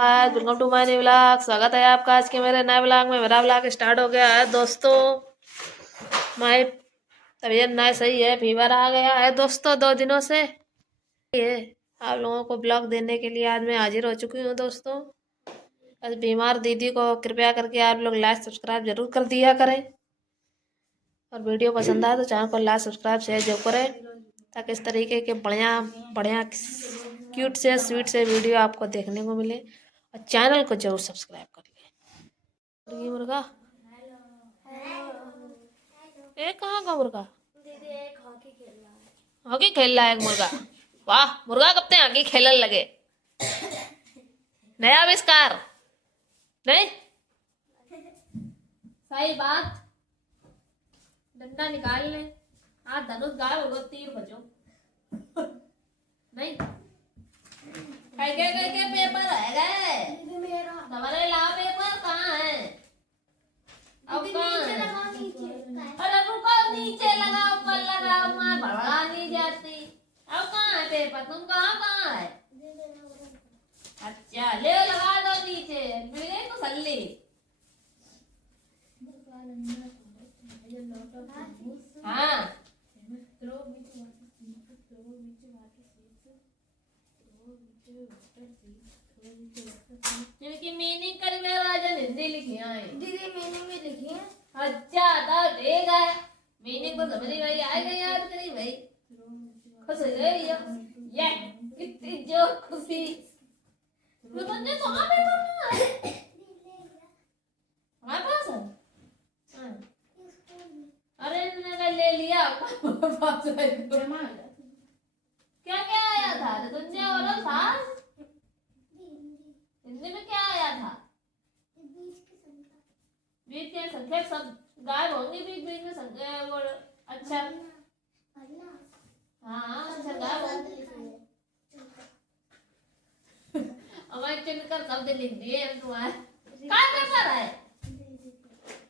आज welcome to my new vlog. स्वागत है आपका आज के मेरे नए व्लॉग में। मेरा व्लॉग स्टार्ट हो गया है दोस्तों। माय तबीयत ना सही है, फीवर आ गया है दोस्तों 2 दिनों से। ये आप लोगों को ब्लॉग देने के लिए आज मैं हाजिर हो चुकी हूँ दोस्तों। आज बीमार दीदी को कृपया करके आप लोग लाइक सब्सक्राइब जरूर कर दिया करें, और वीडियो पसंद आए तो चैनल को लाइक सब्सक्राइब शेयर जरूर करें, ताकि इस तरीके के बढ़िया बढ़िया क्यूट से स्वीट से वीडियो आपको देखने को मिले। और चैनल को जरूर सब्सक्राइब कर लें। मुर्गा एक कहाँ का मुर्गा? दीदी एक हॉकी खेल रहा है। हॉकी खेल रहा है एक मुर्गा। वाह, मुर्गा कब तक हॉकी खेलने लगे? नया आविष्कार नहीं? सही बात। डंडा निकाल ले, आज धनुष गायब होगा, तीर बचो नहीं। कई पेपर है गए दीदी मेरा हमारे ला पेपर कहाँ है? अब दीदी कहाँ नीचे है? लगा नीचे। अरे रुको, नीचे लगाओ ऊपर लगाओ, मार भड़वा नहीं जाती। अब कहाँ है पेपर? तुम कहाँ है? अच्छा ले लगा दो नीचे, मिल गई तो सल्ली। हाँ जिनकी मीनिंग कर में राजन हिंदी लिखी है। दीदी मीनिंग भी लिखी है। अच्छा तो ठीक है, मीनिंग तो समझी भाई, आ गई याद करी भाई, खुश हो गई ये कितनी जो खुशी। बंदे तो आ पे करना है हमारे पास है। हाँ। अरे मैंने कहा ले लिया पास है क्या क्या आया था तुझे और सास? हिंदी में क्या आया था? बीच के संख्या सब गायब होंगी, बीच बीच में संख्या वो अच्छा। हाँ अच्छा गायब होंगी। हमारे चुनकर शब्द लिख दिए हम तुम्हारे। क्या पेपर है?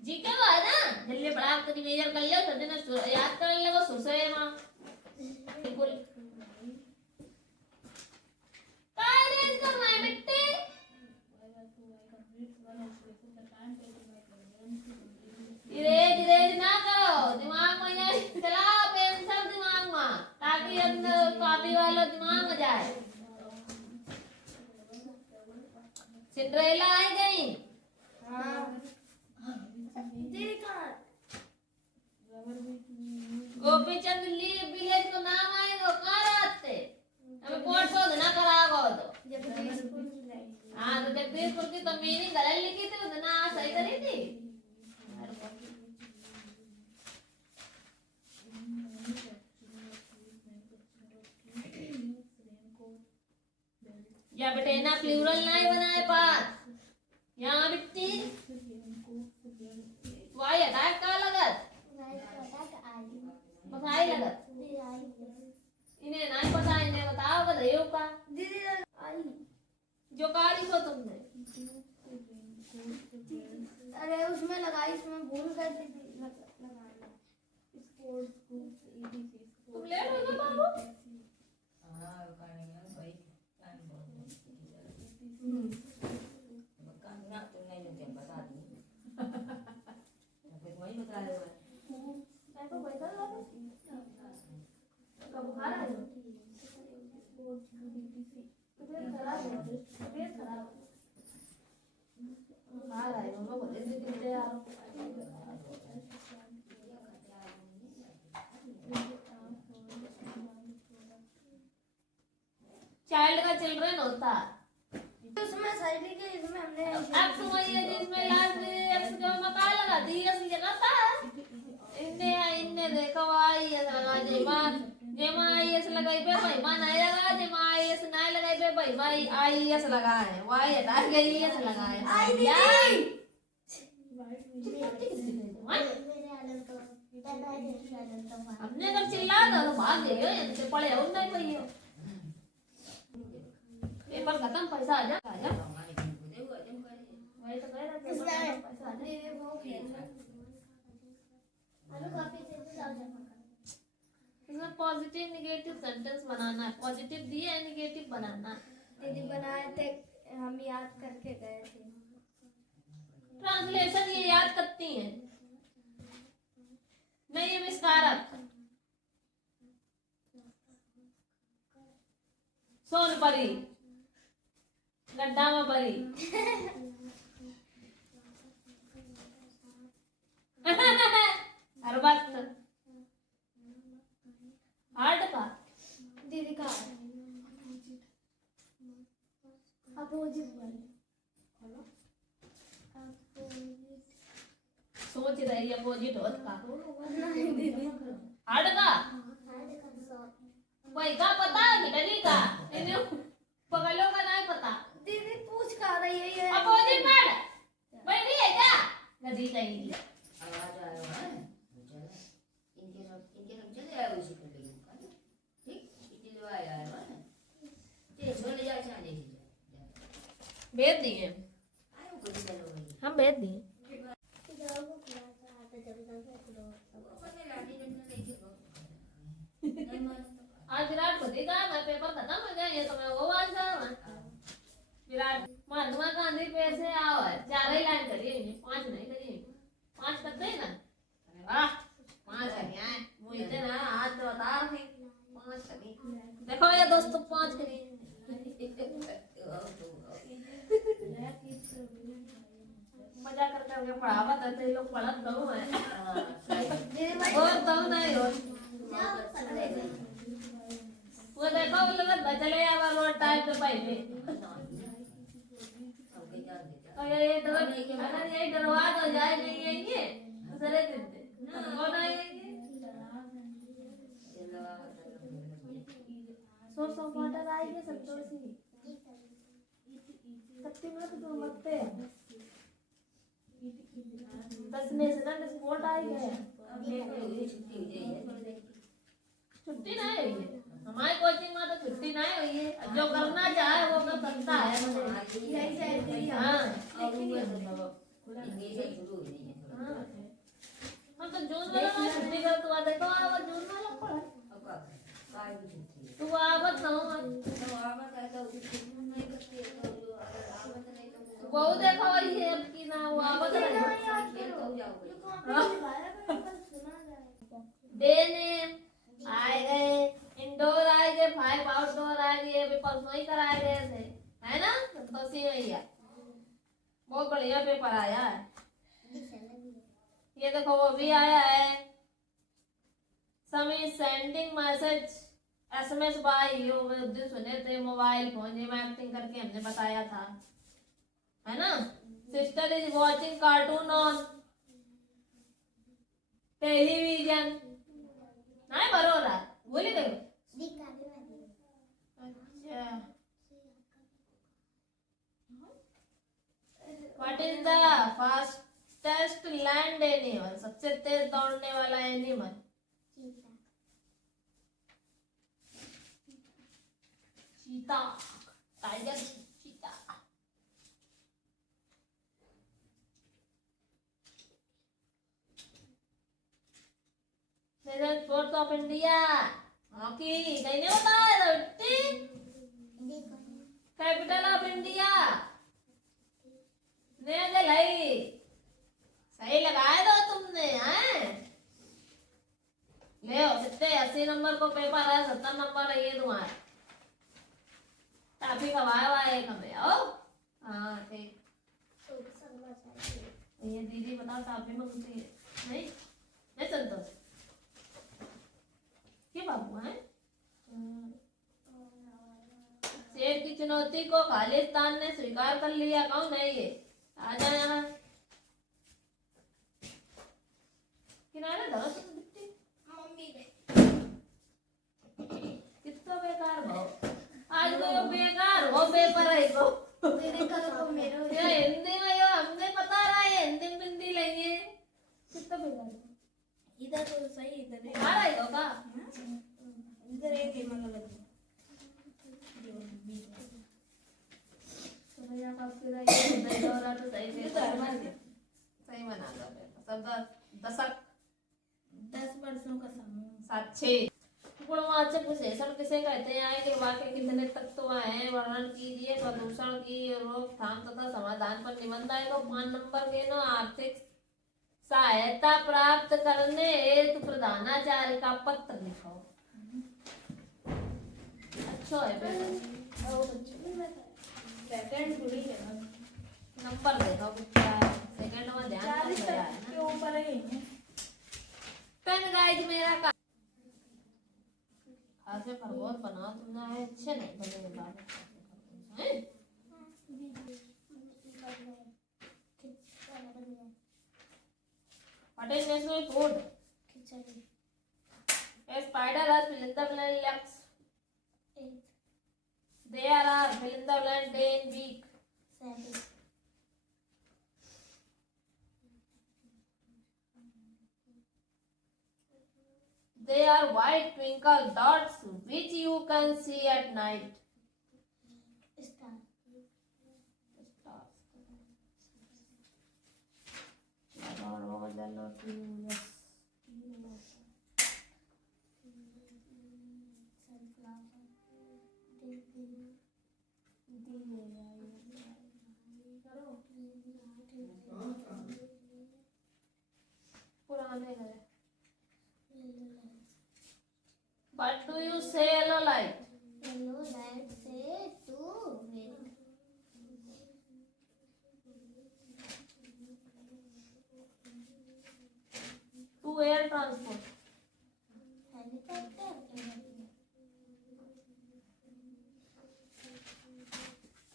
जीके को है ना, जल्दी पढ़ा कर रिवीजन कर लो, तो दिन याद कर लगो सुर से मां बिल्कुल। काय रे इसको मैं मिट्टी धीरे ना करो, दिमाग में ये चलाओ पेंसिल दिमाग में, ताकि अंदर कॉपी वाला दिमाग में जाए। सिंड्रेला आई गई। गोपीचंद विलेज को नाम आएगा कहाँ रहते? हमें कोर्ट शोध ना कराओ तो। हाँ तो जगदीशपुर की तो मीनिंग गलत लिखी थी, तो ना सही करी थी। या बेटे ना प्लूरल नहीं बनाए पास यहाँ बिट्टी वाई हटाए का लगत बताई लगत इन्हें नहीं पता, इन्हें बताओ बताइयो का दीदी आई जो कारी को तुमने। अरे उसमें लगाई, इसमें भूल गई दीदी लगाना। स्पोर्ट्स तुम ले लो ना बाबू। चाइल्ड का चिल्ड्रन होता उसमें सही लिखे, इसमें हमने एक्स वही है जिसमें लास्ट में एक्स जो मका लगा दी ऐसे जगह था। इनने देखो आई ऐसे लगा जेमा आई ऐसे लगाई पे भाई मान नहीं लगा, जेमा आई ऐसे नहीं लगाई पे भाई भाई आई ऐसे लगा है, वाई हटा गई ऐसे लगा है। आई दीदी हमने अगर चिल्ला दो तो भाग गए हो, इनसे पढ़े हो नहीं पई हो। पेपर खत्म, पैसा आ जा वही तो कह रहा पैसा आ जा। इसमें पॉजिटिव निगेटिव सेंटेंस बनाना है, पॉजिटिव दिया है निगेटिव बनाना है। दीदी बनाए थे हम याद करके गए थे। ट्रांसलेशन ये याद करती हैं। नहीं, ये विस्तारक सोन परी, गड्ढा में परी। हर वक्त हार्ड का दीदी का अपोजिट वाले सोच रही अपोजिट होत का नहीं दीदी हार्ड का कोई का पता मिटली का इन्हें पगलों का नहीं पता। दीदी पूछ का रही है ये अपोजिट पढ़ बैठी है क्या गधी कहीं आवाज आया हुआ है चला इनके सब चले आए उसी कर लेंगे ठीक इतने लोग आया है ना ये छोड़ जा चाहे भेज दिए आयो को चलो भाई हम भेज दिए। अपने लाठी डंडा लेके नहीं मान आज विराट कोहली का मैं पेपर खत्म हो गया ये तो मैं वो आज विराट महात्मा गांधी पे से आओ है 4 ही लाइन करी है 5 नहीं करी 5 करते हैं ना वाह 5 है क्या वो इतने ना आज तो बता रहे 5 करी देखो ये दोस्तों 5 करी मजा कर करके पढ़ावा देते ये लोग पढ़त दो है और तो नहीं हो वो देखो वो लोग बचले आवा रोड टाइम पे पहले और ये अगर ये डरवा तो जाए नहीं है ये दूसरे दिन कौन आएंगे 100 मटर आएंगे संतोषी कत्ती में तो मरते हैं 10 नेशनल स्पोर्ट आई है छुट्टी नहीं हुई है हमारी कोचिंग में तो छुट्टी नहीं हुई है जो करना चाहे वो कर सकता है हाँ हम तो जून वाला में छुट्टी कर तू देखो अब जून वाला पड़ा तू आवत ना वो देखो ये अब की ना वो आवत डे नेम आए गए इंडोर आए गए 5 आउटडोर आए गए अभी परसों ही कराए गए थे है ना संतोषी भैया बहुत बढ़िया पेपर आया है ये देखो वो भी आया है समी sending message SMS by you उद्देश्य सुने थे मोबाइल फोन ये मैं एक्टिंग करके हमने बताया था है ना sister is watching cartoon on television नहीं बरोरा बोली गई अच्छा what is the fastest land animal सबसे तेज दौड़ने वाला एनिमल चीता टाइगर चीता स्पोर्ट्स ऑफ इंडिया हॉकी कहीं नहीं होता है कैपिटल ऑफ इंडिया सही लगाए दो तुमने हैं ले 80 नंबर को पेपर है 70 नंबर है ये तुम्हारा काफी कमाया हुआ है हमें आओ हाँ ठीक ये दीदी बताओ काफी मंगती है नहीं नहीं संतोष क्या बाबू है शेर की चुनौती को खालिस्तान ने स्वीकार कर लिया कौन है ये आ जाए यहाँ किनारे धरो मम्मी ने कितना बेकार भाव आज तो ये बेकार हो पेपर है को दीदी का तो मेरे ये हिंदी में यो हमने पता रहा है हिंदी हिंदी लेंगे कितना बेकार इधर तो सही इधर है आ रहा है होगा इधर एक ही मतलब लगी तो भैया आपके रही उधर दौरा तो सही पेपर सही बना दो सब दशक 10 वर्षों का समूह 7-6 गुणवाचक विशेषण किसे कहते हैं? आए के वाक्य कितने तत्व हैं? वर्णन कीजिए। प्रदूषण की रोकथाम तथा समाधान पर निबंध आएगा। 5 नंबर के ना आर्थिक सहायता प्राप्त करने हेतु प्रधानाचार्य का पत्र लिखो। अच्छा है बेटा। बहुत अच्छे सेकंड थोड़ी है नंबर देखो कितना है। सेकंड में ध्यान 40 रखना है के ना। ऊपर है पेन गाइज मेरा का खासे खरगोश बनाओ तुमने। है अच्छे नहीं बने बाबू खरगोश हैं। What is national food? Khichdi A spider has fill in the blank legs. There are fill in the blank day in week. 7 They are white twinkle dots which you can see at night. Star Stars. Yes. पुराने गए. What do you say yellow light? Yellow light say to wind. To air transport. Helicopter.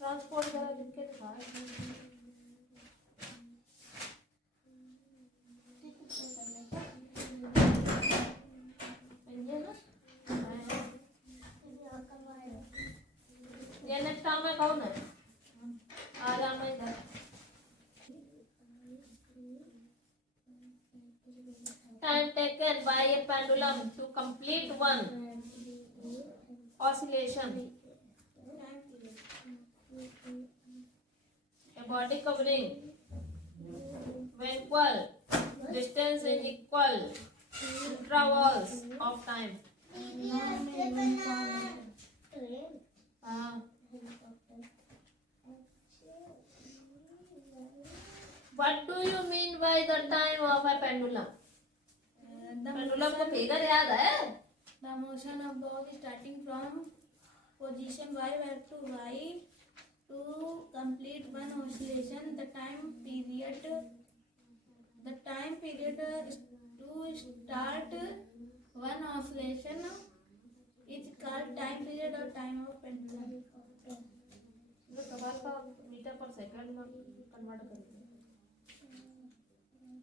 Transport जरा लिख के दिखा. ये next time में कौन है? आ जा मैं इधर. Time taken by a pendulum to complete one oscillation. A body covering when equal distance in equal intervals of time. हाँ. What do you mean by the time of a pendulum? Pendulum को figure याद है? The motion of body starting from position y back to y to complete one oscillation. The time period to start one oscillation is called time period or time of pendulum. जो सवाल का metre पर second में convert करते हैं.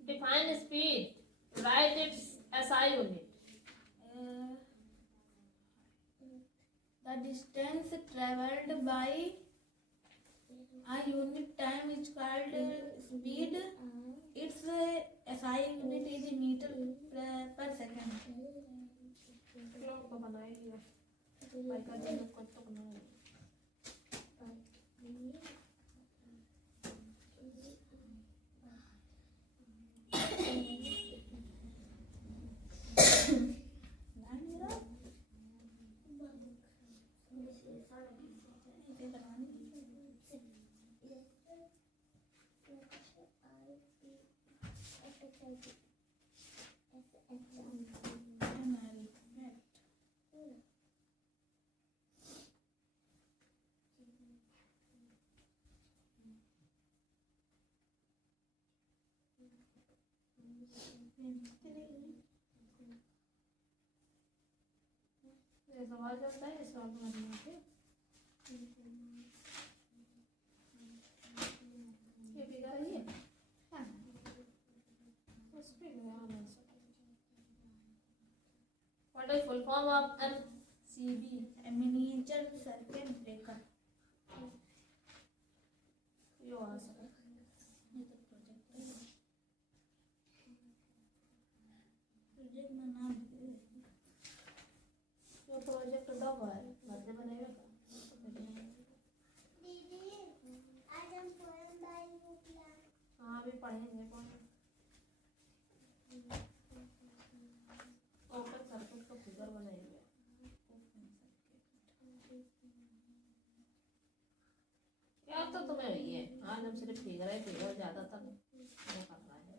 Define speed. Write its SI unit. The distance traveled by a unit time is called speed. Its SI unit is meter per second. लोग तो बनाएगी. भाई का दिन को तो बनाएगी. ये सवाल चलता है. इस सवाल को करना है. ये फिगर है ये. हाँ. उस पे गया ना. What is full form of MCB? A miniature circuit breaker. यो आ सकता. प्रोजेक्ट में नाम जो प्रोजेक्ट डॉग है मध्य बनेगा. दीदी आज हम पोएम पढ़ेंगे. हाँ अभी पढ़ेंगे. कौन ओपन सर्किट का फिगर बनाएंगे. क्या तो तुम्हें हुई है आज हम सिर्फ फिगर ज्यादातर नहीं कर रहा है।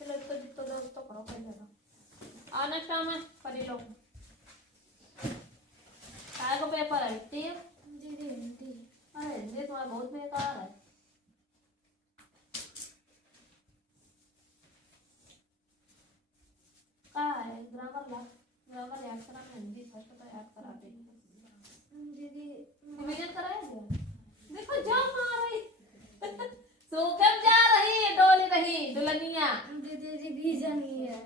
चलो तो जितना दो तो करो कर लेना। आ नेक्स्ट टाइम है कर ही लो। काय को पेपर है इतनी दीदी हिंदी। अरे हिंदी तुम्हारा बहुत बेकार है। कहाँ है ग्रामर याद करा मैं हिंदी फर्स्ट तो याद करा दे। दीदी डिवीजन कराया गया देखो जा मार रही सुगम जा रही है डोली रही दुल्हनिया। दीदी रिवीजन ही है।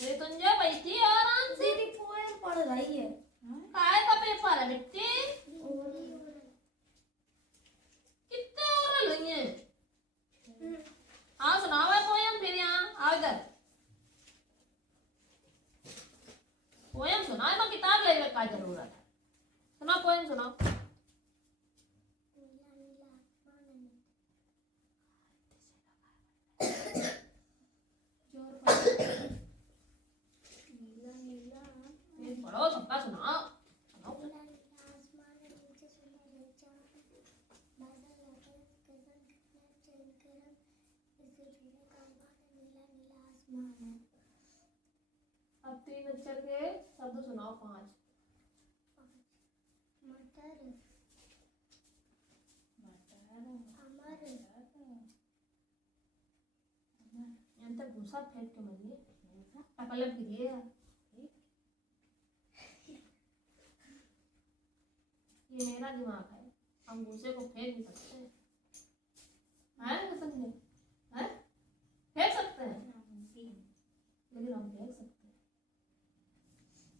ये तुम जो बैठी हो आराम से दीदी पोएम पढ़ रही है। काय का पेपर है बेटी कितने ओरल हुई है। हाँ सुनाओ है पोयम फिर यहाँ आओ इधर पोयम सुनाओ मैं किताब लेने का जरूरत है। सुनाओ पोयम सुनाओ। पढ़ो सबका सुनाओ अब 3 अक्षर के शब्द सुनाओ 5। मटर अमर यहाँ तक भूसा फेंक के मरिए टकलप गिरिए। ये मेरा दिमाग है हम भूसे को फेंक भी सकते हैं समझे हैं फेंक सकते हैं लेकिन हम फेंक सकते हैं।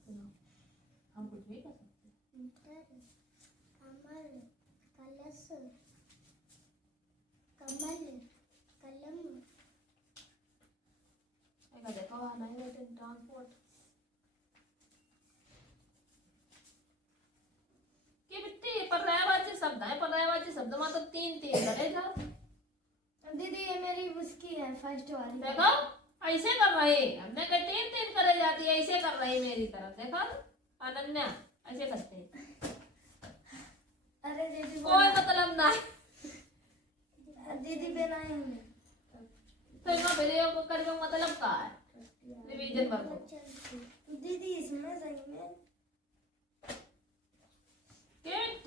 सुनो हम कुछ भी कर सकते हैं। मटर अमर कलश कमल कलम एक देखो नहीं ट्रांसपोर्ट के बिट्टी पर्यायवाची शब्द है पर्यायवाची शब्द में तो 3 करेगा। दीदी ये मेरी उसकी है फर्स्ट वाली। देखो ऐसे कर रहे हमने कहा 3 करे जाती है ऐसे कर रही मेरी तरफ देखो अनन्या ऐसे करते अरे दीदी कोई मतलब ना दीदी बनाए हमने। तो इनका वीडियो को कर मतलब का है रिवीजन कर दो दीदी इसमें सही में केट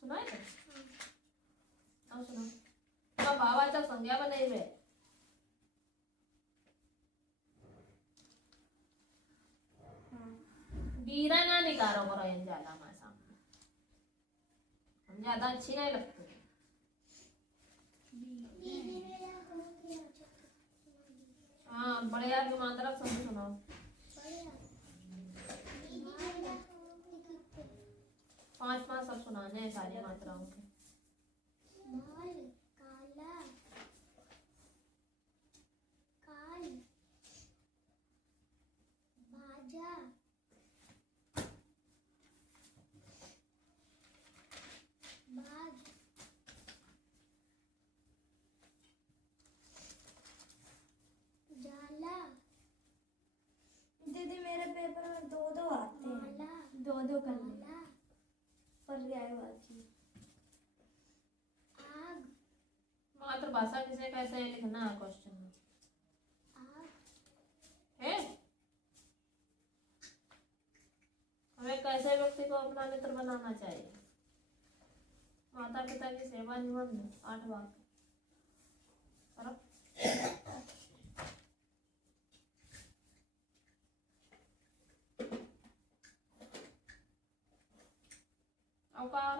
सुनाए तो आओ सुनो तो भावाचा संज्ञा बनाई वे वीरा ना निकारो करो इन ज्यादा हमारे सामने हम ज्यादा अच्छी नहीं लगती। हाँ बड़े यार की मात्रा समझ सुनाओ। पांच सब सुनाने हैं सारी मात्राओं के। काला काल बाजा बाज जाला। दीदी मेरे पेपर में 2 आते हैं 2 करने पर्यायवाची। आग मातृभाषा किसे कैसे लिखना है क्वेश्चन में है हमें कैसे व्यक्ति को अपना मित्र बनाना चाहिए। माता पिता की सेवा निबंध 8 वाक्य अवकार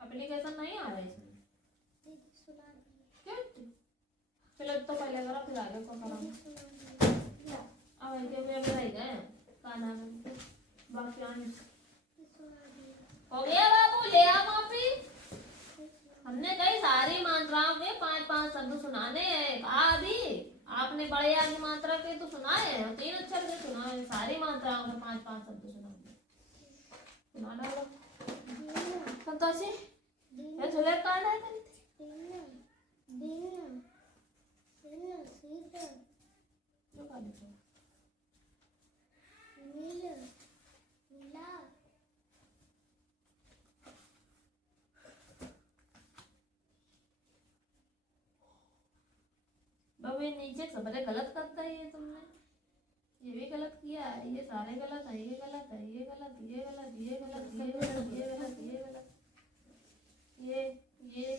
एप्लीकेशन नहीं आ रहा है इसमें क्या चलो तो पहले करो फिर आगे को करो। अब इनके पेपर रह गए का नाम है वाक्यांश हो गया बाबू ले आ माफी। हमने कई सारी मात्राओं के 5 शब्द सुनाने हैं अभी आपने बड़े यार की मात्रा के तो सुनाए हैं 3 अक्षर के सुनाए सारी मात्राओं के 5 शब्द सुना डालो संतोषी ये झूले काट है जो का लिखो बाबू ये नीचे सबरे गलत करता है ये तुमने ये भी गलत किया है ये सारे गलत है ये गलत है ये गलत ये गलत ये गलत ये गलत ये गलत ये गलत ये ये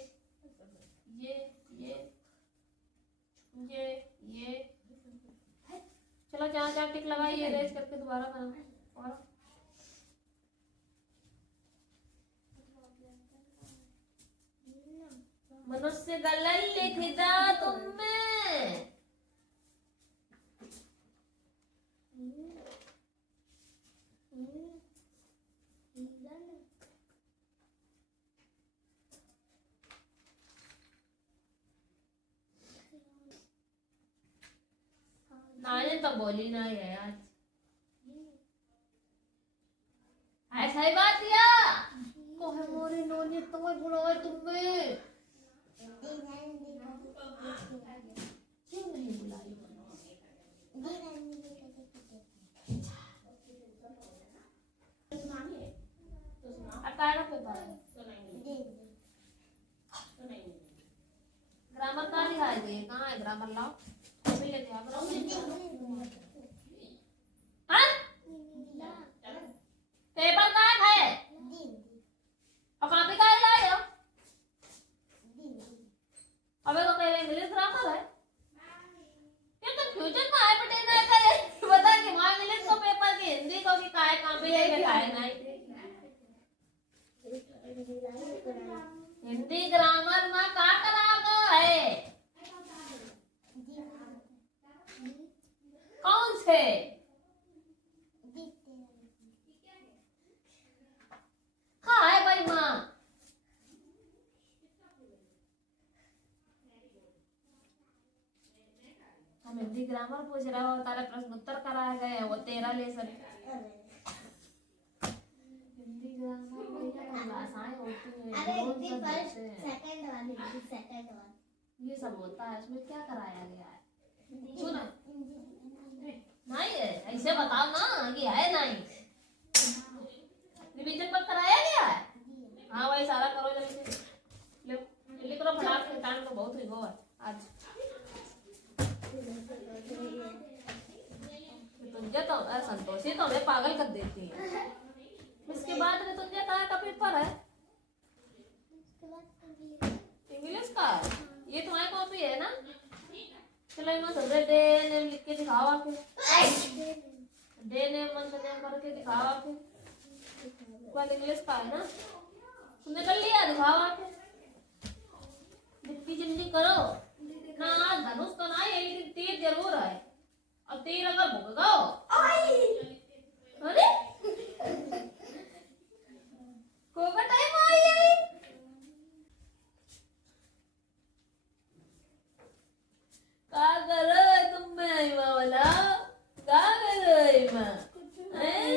ये ये ये ये चलो जहाँ जहाँ टिक लगाइए रेज करके दोबारा बनाओ और मनुष्य गलत लिखता तुमने नाने तो बोली ना है आज ऐसा ही बात किया कोहे मोरे नोनी तुम्हें बुलाए तुम्हें क्यों नहीं बुलाई अटारा पेपर ग्रामर का दिखाई दे कहाँ है ग्रामर लाओ अभी लेके आ हाँ पेपर कहाँ है और कॉपी कहाँ लाए हो अबे तो मेरे इंग्लिश ग्रामर है ये कंफ्यूजन में आए बटे ना करे बता कि वहाँ इंग्लिश को पेपर की हिंदी को भी काहे कॉपी है कि काहे नहीं हिंदी ग्रामर में का करागो है कौन से हाँ है भाई माँ हम हिंदी ग्रामर पूछ रहे हो तारे प्रश्न उत्तर कराए गए वो 13 लेसन हिंदी ग्रामर भैया भाषाएं होती हैं ये सब होता है इसमें क्या कराया गया है सुना नहीं है ऐसे बताओ ना कि है नहीं रिवीजन पर कराया गया है हाँ वही सारा करो जल्दी ले जल्दी करो फटाफट के टाइम तो बहुत ही गो है आज तुझे तो संतोषी तो हमें पागल कर देती है इसके बाद में तुझे कहाँ का पेपर है इंग्लिश का ये तुम्हारी कॉपी है ना चलो मैं सबसे डे नेम लिख के दिखाओ आपके डे नेम मंथ नेम करके दिखाओ आपके वाला इंग्लिश का है ना तुमने कर लिया दिखाओ आपके लिखती जल्दी करो ना धनुष तो ना है लेकिन तीर जरूर है और तीर अगर भूख गो अरे कोका टाइम आ गई का करो तुम मैं वाला का करो मां हैं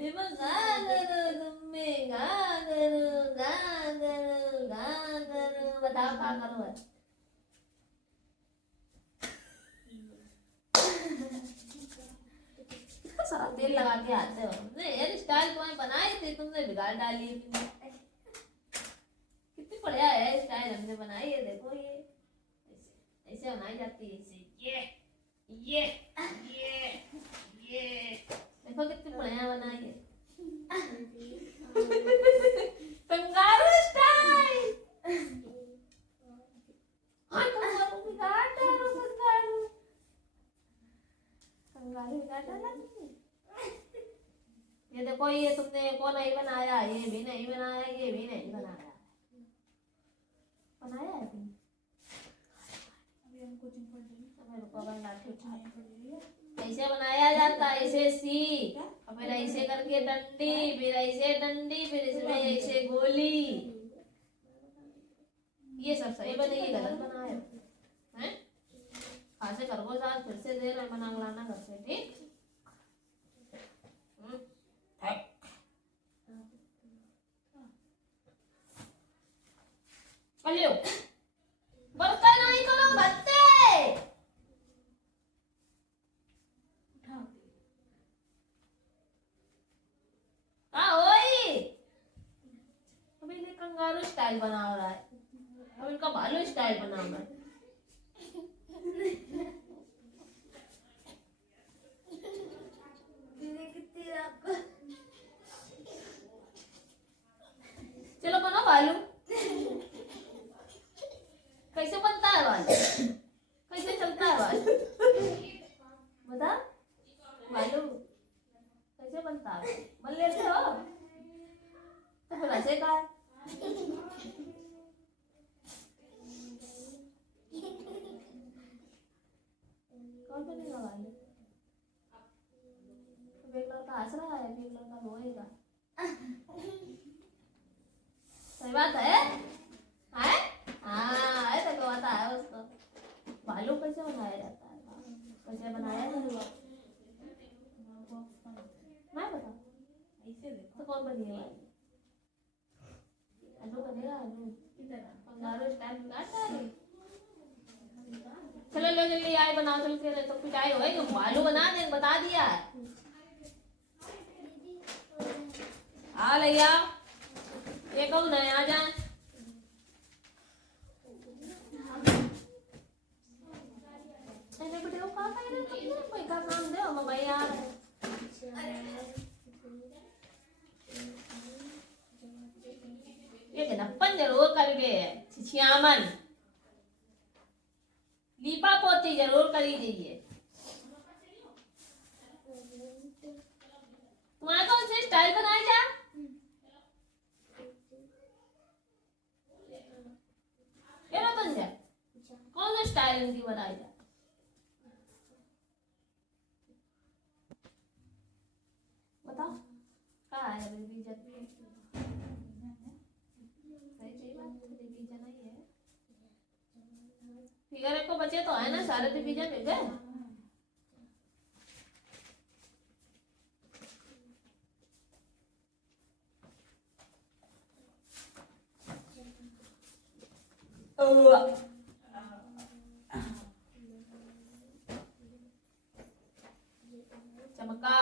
इमा का करो तुम में का करो बताओ का करो सारा तेल लगा के आते हो हेयर स्टाइल तुम्हें बनाई थी तुमने बिगाड़ डाली कितनी बढ़िया हेयर स्टाइल हमने बनाई है देखो ये ऐसे बनाई जाती है ऐसे ये देखो कितनी बढ़िया बनाई है कंगारू स्टाइल हाँ कंगारू बिगाड़ डालो कंगारू बिगाड़ डाला तुमने ये देखो ये तुमने को नहीं बनाया ये भी नहीं बनाया ये भी नहीं बनाया बनाया है तुमने ऐसे बनाया जाता है ऐसे सी और फिर ऐसे करके डंडी फिर ऐसे डंडी फिर इसमें ऐसे गोली ये सब सही बने ये गलत बनाए हैं खासे खरगोश आज फिर से दे रहे बना लाना घर से ठीक चलियो बर्तन नहीं करो बत्ते स्टाइल बना रहा है, अब इनका भालू स्टाइल बनाऊंगा। चलो बनाओ भालू। कैसे बनता है भालू, कैसे चलता है भालू, बता भालू कैसे बनता है, बन लेते हो तो फिर ऐसे का है। कौन बनेगा भालू, एक लड़का हंस रहा है, एक लड़का रोएगा। सही बात है, हाँ ऐसा तो आता है उसको। भालू कैसे बनाया जाता है, कैसे बनाया जाता है मैं बता, तो कौन बनेगा भालू, बनेगा पंगारो स्टाइल बनाता है। चलो लो जल्दी आए बनाओ, चल के तो पिटाई होगी, तुम भालू बना दे, बता दिया है। आ लिया ये कौन है, आ जाए। बेटे वो कहाँ का है, कोई का काम दे मम्मा यार। ये गणपन जरूर कर गए, छिछियामन लीपा पोती जरूर करी दीजिए। तुम्हारा कौन सी स्टाइल बनाया जा, ये ना बन जाए, कौन सा स्टाइल इनकी बनाई जा। बताओ कहाँ है रिवीजन, सही बात है, रिवीजन ही है। फिगर एक को बचे तो है ना, सारे रिवीजन मिल गए। चमका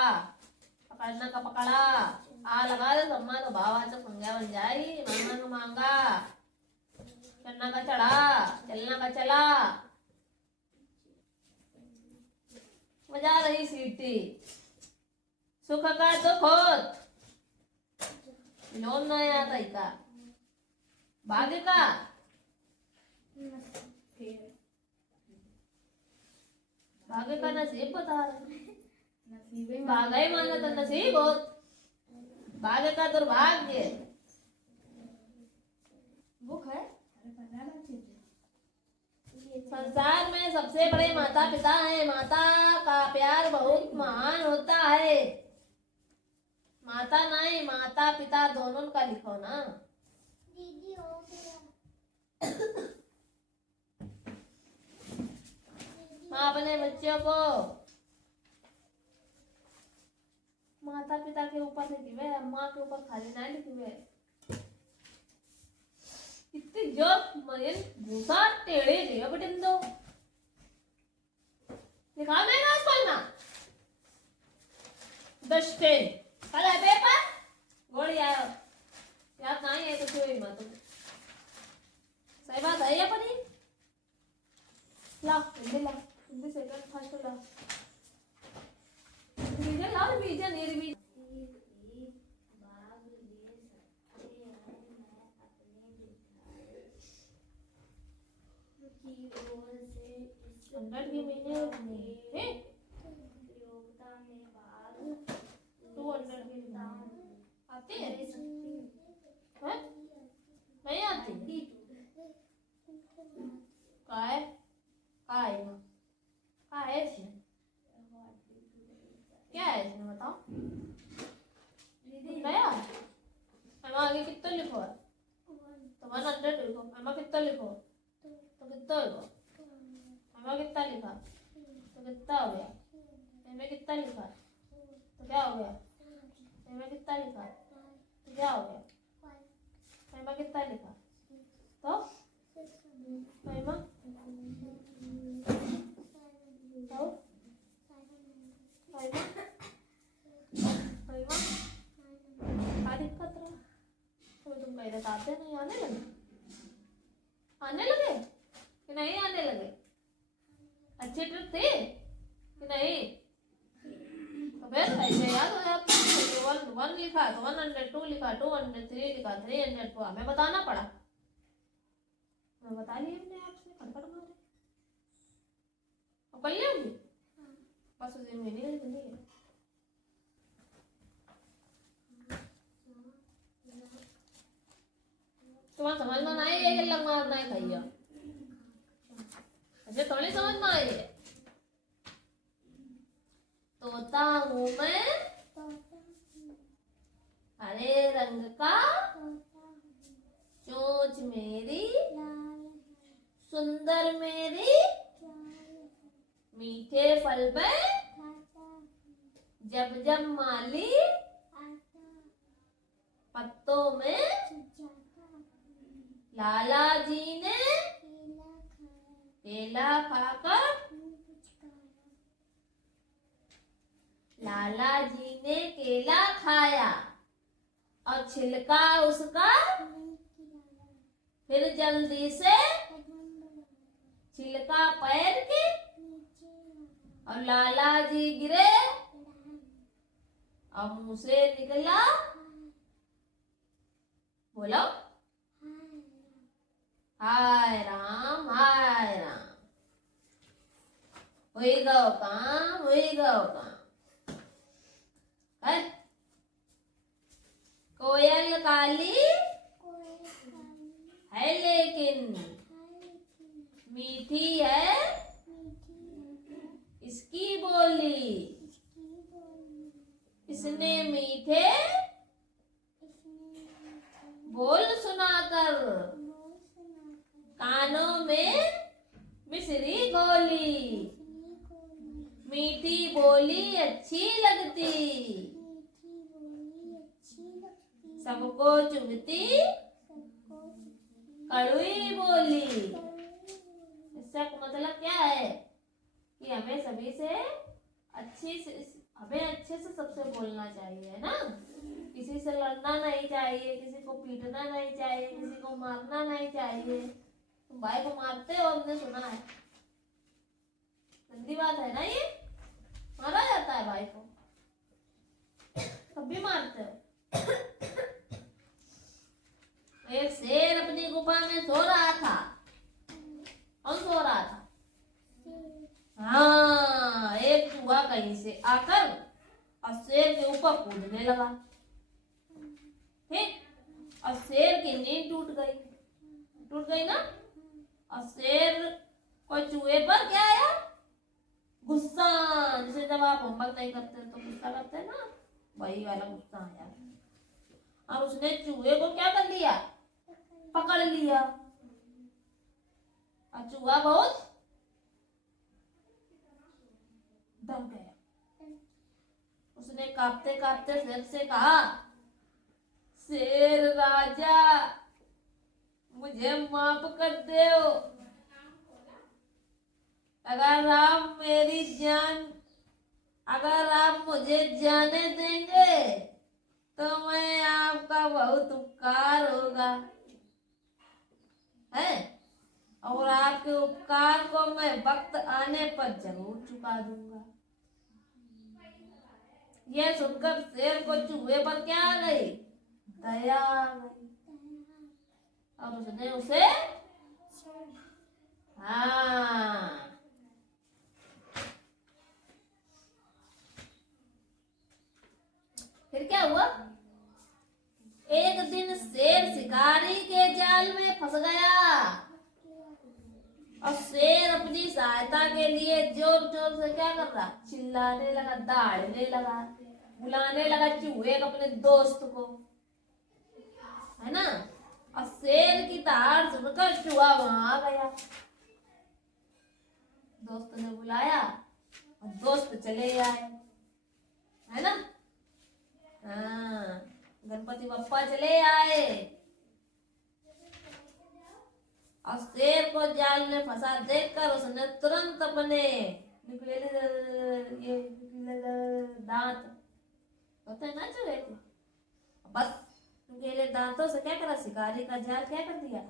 पकड़ना का पकड़ा, आ लगा दे सम्मा तो भावाचा संज्ञा बन जाएगी। मांगा का मांगा, चढ़ना का चढ़ा, चलना का चला। बजा रही सीटी, सुख का दुख होत, लोन ना आता का भाग्य का भाग्य का नसीब बता रहे, भाग्य माना तो नसीब हो, भाग्य का दुर्भाग्य बुक है। संसार में सबसे बड़े माता पिता हैं, माता का प्यार बहुत महान होता है। माता नहीं माता पिता दोनों का लिखो ना। दीदी हो गया। माँ अपने बच्चों को माता पिता के ऊपर लिखी हुए, माँ के ऊपर खाली ना लिखी हुए। इतनी जो भूसा टेढ़े नहीं है बटन दो लिखा मैं ना स्कूल ना 10 कल है पेपर गोड़ी आयो याद नहीं है तो कोई मत। सही बात है या परी, ला हिंदी सेकंड फर्स्ट ला रिवीजन ला रिवीजन ये रिवीजन अंडर के महीने हैं प्रतियोगिता में भाग 200 के आते हैं नहीं आती काय काय ना काय है इसमें, क्या है इसमें बताओ। गया हम आगे कितना लिखो है तुम्हारा 100 लिखो, हम कितना लिखो तो कितना होगा, हमें कितना लिखा तो कितना हो गया, हमें कितना लिखा तो क्या हो गया, हमें कितना लिखा तो क्या हो गया, हमें कितना लिखा तो हमें क्या दिक्कत रहा, तुम कह रहे आते नहीं आने लगे। अच्छी ट्रिक थी कि नहीं? तो फिर ऐसे याद हो जाता है। वन वन लिखा तो 102 लिखा, 203 लिखा, 304 हमें बताना पड़ा। मैं बता ली अपने आप से, खटखट मारे। अब कर लियोगी? बस उसी में नहीं लिखनी है। तुम्हारा समझ में ना आई है कि लग मारना है भैया? ऐसे थोड़ी समझ में आई है। तोता हूँ मैं हरे रंग का, चोंच मेरी सुंदर मेरी, मीठे फल में जब जब माली, पत्तों में लाला जी ने केला खाकर, लाला जी ने केला खाया और छिलका उसका फिर जल्दी से छिलका पैर के, और लाला जी गिरे और मुंह से निकला, बोलो, हाय राम हाय राम। हुई गो काम, हुई गो काम है। कोयल काली है लेकिन मीठी है इसकी बोली, इसने मीठे बोल सुनाकर कानों में मिश्री घोली, मीठी बोली अच्छी लगती, सबको चुभती कड़वी बोली। इसका मतलब क्या है कि हमें सभी से हमें अच्छे से सबसे बोलना चाहिए, है ना? किसी से लड़ना नहीं चाहिए, किसी को पीटना नहीं चाहिए, किसी को मारना नहीं चाहिए। तुम भाई को मारते हो, हमने सुना है, गंदी बात है ना ये? मारा जाता है भाई को, कभी मारते हो। एक शेर अपनी गुफा में सो रहा था। कौन सो रहा था? हाँ, एक चूहा कहीं से आकर और शेर के ऊपर कूदने लगा। ठीक, और शेर की नींद टूट गई ना। और शेर को चूहे पर क्या आया? गुस्सा। जैसे जब आप होमवर्क नहीं करते तो गुस्सा करते ना, वही वाला गुस्सा आया। और उसने चूहे को क्या कर लिया? पकड़ लिया। और चूहा बहुत डर गया। उसने कांपते कांपते शेर से कहा, शेर राजा मुझे माफ कर दो, अगर आप मुझे जाने देंगे तो मैं आपका बहुत उपकार होगा, है, और आपके उपकार को मैं वक्त आने पर जरूर चुका दूंगा। यह सुनकर शेर को चूहे पर क्या आ गई? दया आ गई। और उसने उसे हाँ, फिर क्या हुआ? एक दिन शेर शिकारी के जाल में फंस गया और शेर अपनी सहायता के लिए जोर जोर से क्या कर रहा? चिल्लाने लगा, दहाड़ने लगा, बुलाने लगा चूहे अपने दोस्त को, है ना? और शेर की दहाड़ सुनकर चूहा वहां आ गया। दोस्त ने बुलाया और दोस्त चले आए, है ना? हाँ, गणपति बप्पा चले आए और शेर को जाल में फंसा देखकर उसने तुरंत अपने दांत होते हैं ना चूहे को, बस नुकीले दांतों से क्या करा? शिकारी का जाल क्या कर दिया?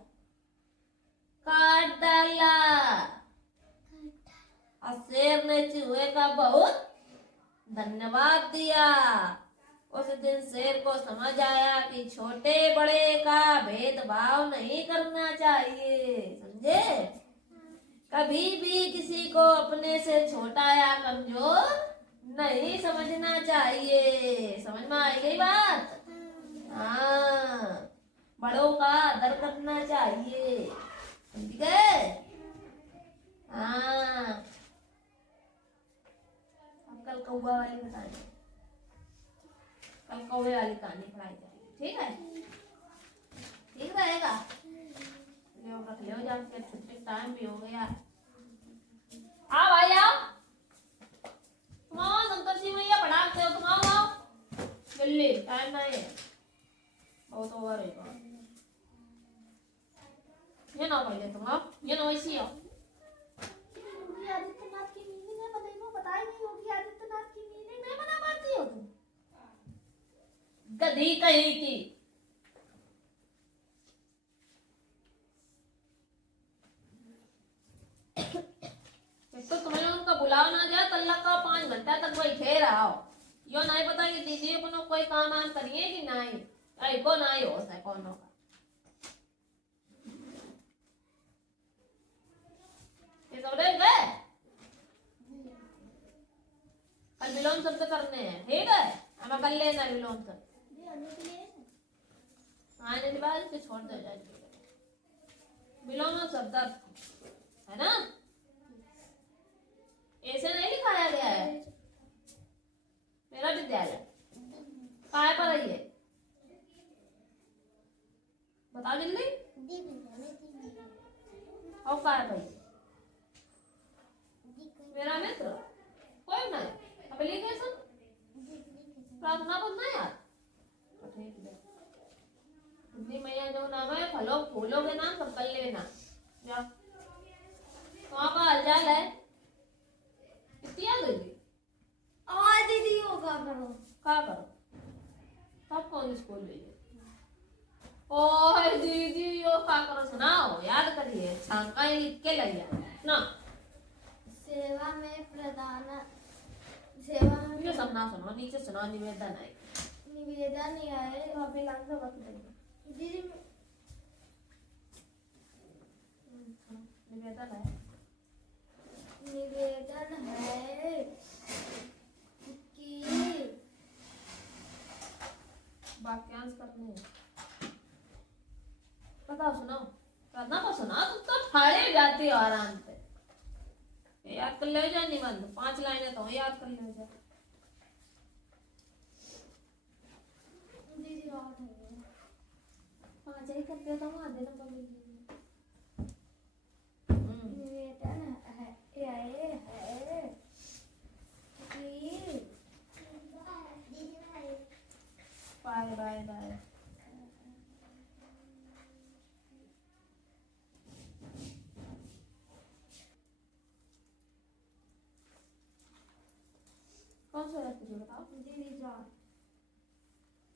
काट डाला। और शेर ने चूहे का बहुत धन्यवाद दिया। उस दिन शेर को समझ आया कि छोटे बड़े का भेदभाव नहीं करना चाहिए, समझे। कभी भी किसी को अपने से छोटा या कमजोर नहीं समझना चाहिए। समझ में आई गई बात? हाँ, बड़ों का आदर करना चाहिए, समझ गए? हाँ, अब कल कौवा वाली बताएंगे, कल कौवे वाली कहानी पढ़ाई जाएगी, ठीक है? ठीक रहेगा? ले रख लो जाके, छुट्टी टाइम भी हो गया। आओ भाई आओ, तुम आओ, संतोषी मैया पढ़ाते हो, तुम आओ जल्दी, टाइम नहीं है, बहुत ओवर है। ये ना भैया तुम आओ, ये ना वैसी आओ। योगी आदित्यनाथ की मीनिंग है, बताई नहीं। योगी आदित्यनाथ की मीनिंग नहीं बता पाती हो तुम, गधी कहीं की। तो तुम्हें उनका बुलाव ना जाए, तल्ला का 5 घंटा तक बैठे रहो। यो नहीं पता कि दीदी को कोई काम आम करिए कि नहीं, आई को नहीं हो सकता कौन होगा। ये सब देख गए, कल विलोम शब्द करने हैं, ठीक है? हमें कर लेना विलोम शब्द, आने के बाद फिर छोड़ दे जाएगी। विलोम शब्द है ना, ऐसे नहीं लिखाया गया है। मेरा विद्यालय कहाँ पर है ये, बताओ जल्दी। और कहाँ है भाई? मेरा मित्र कोई नहीं, एप्लीकेशन प्रार्थना पढ़ना है यार। हिंदी मैया जो नाम है, फलों फूलों के नाम सब कर लेना। वहाँ का हालचाल है कितनी आ गई? और दीदी होगा करो, क्या करो? कब कौन स्कूल भेजे? ओह दीदी यो क्या करो, सुनाओ, याद करिए, छांका ही लिख के लग जाए ना। सेवा में प्रधान, सेवा में ये सब ना सुनो, नीचे सुनाओ, निवेदन है। निवेदन है अभी लाइन वक्त देंगे दीदी, निवेदन है, निवेदन है कि वाक्यांश करने हैं। बताओ सुनाओ, करना को सुना, तुम तो ठाड़े जाती हो आराम से। याद कर ले जा निबंध, 5 लाइनें तो याद कर ले जा। दीदी और है 5 ही करते हो तो वहां देना पड़ेगा। निवेदन है कि बाय बाय बाय। कौन सा रखते हो बताओ दीदी जान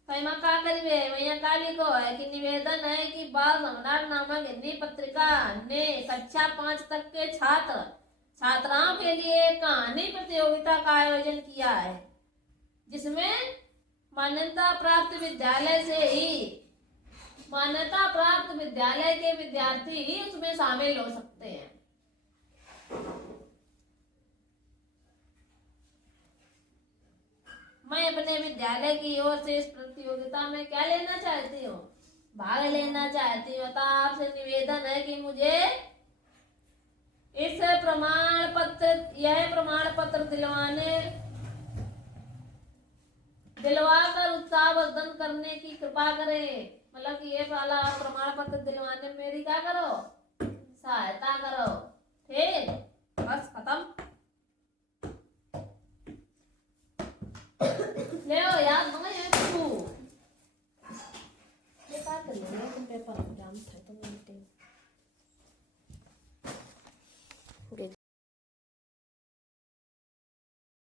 कईमा का करिवे मैया का लिखो है कि निवेदन है कि बाल भंडार नामक हिंदी पत्रिका ने कक्षा 5 तक के छात्र छात्राओं के लिए कहानी प्रतियोगिता का आयोजन किया है, जिसमें मान्यता प्राप्त विद्यालय के विद्यार्थी ही उसमें शामिल हो सकते हैं। मैं अपने विद्यालय की ओर से इस प्रतियोगिता में क्या लेना चाहती हूँ, भाग लेना चाहती हूँ। अतः आपसे निवेदन है कि मुझे यह प्रमाण पत्र दिलवाकर उत्साहवर्धन करने की कृपा करें। मतलब कि ये वाला प्रमाण पत्र दिलवाने में मेरी क्या करो, सहायता करो, ठीक? बस खत्म। ले याद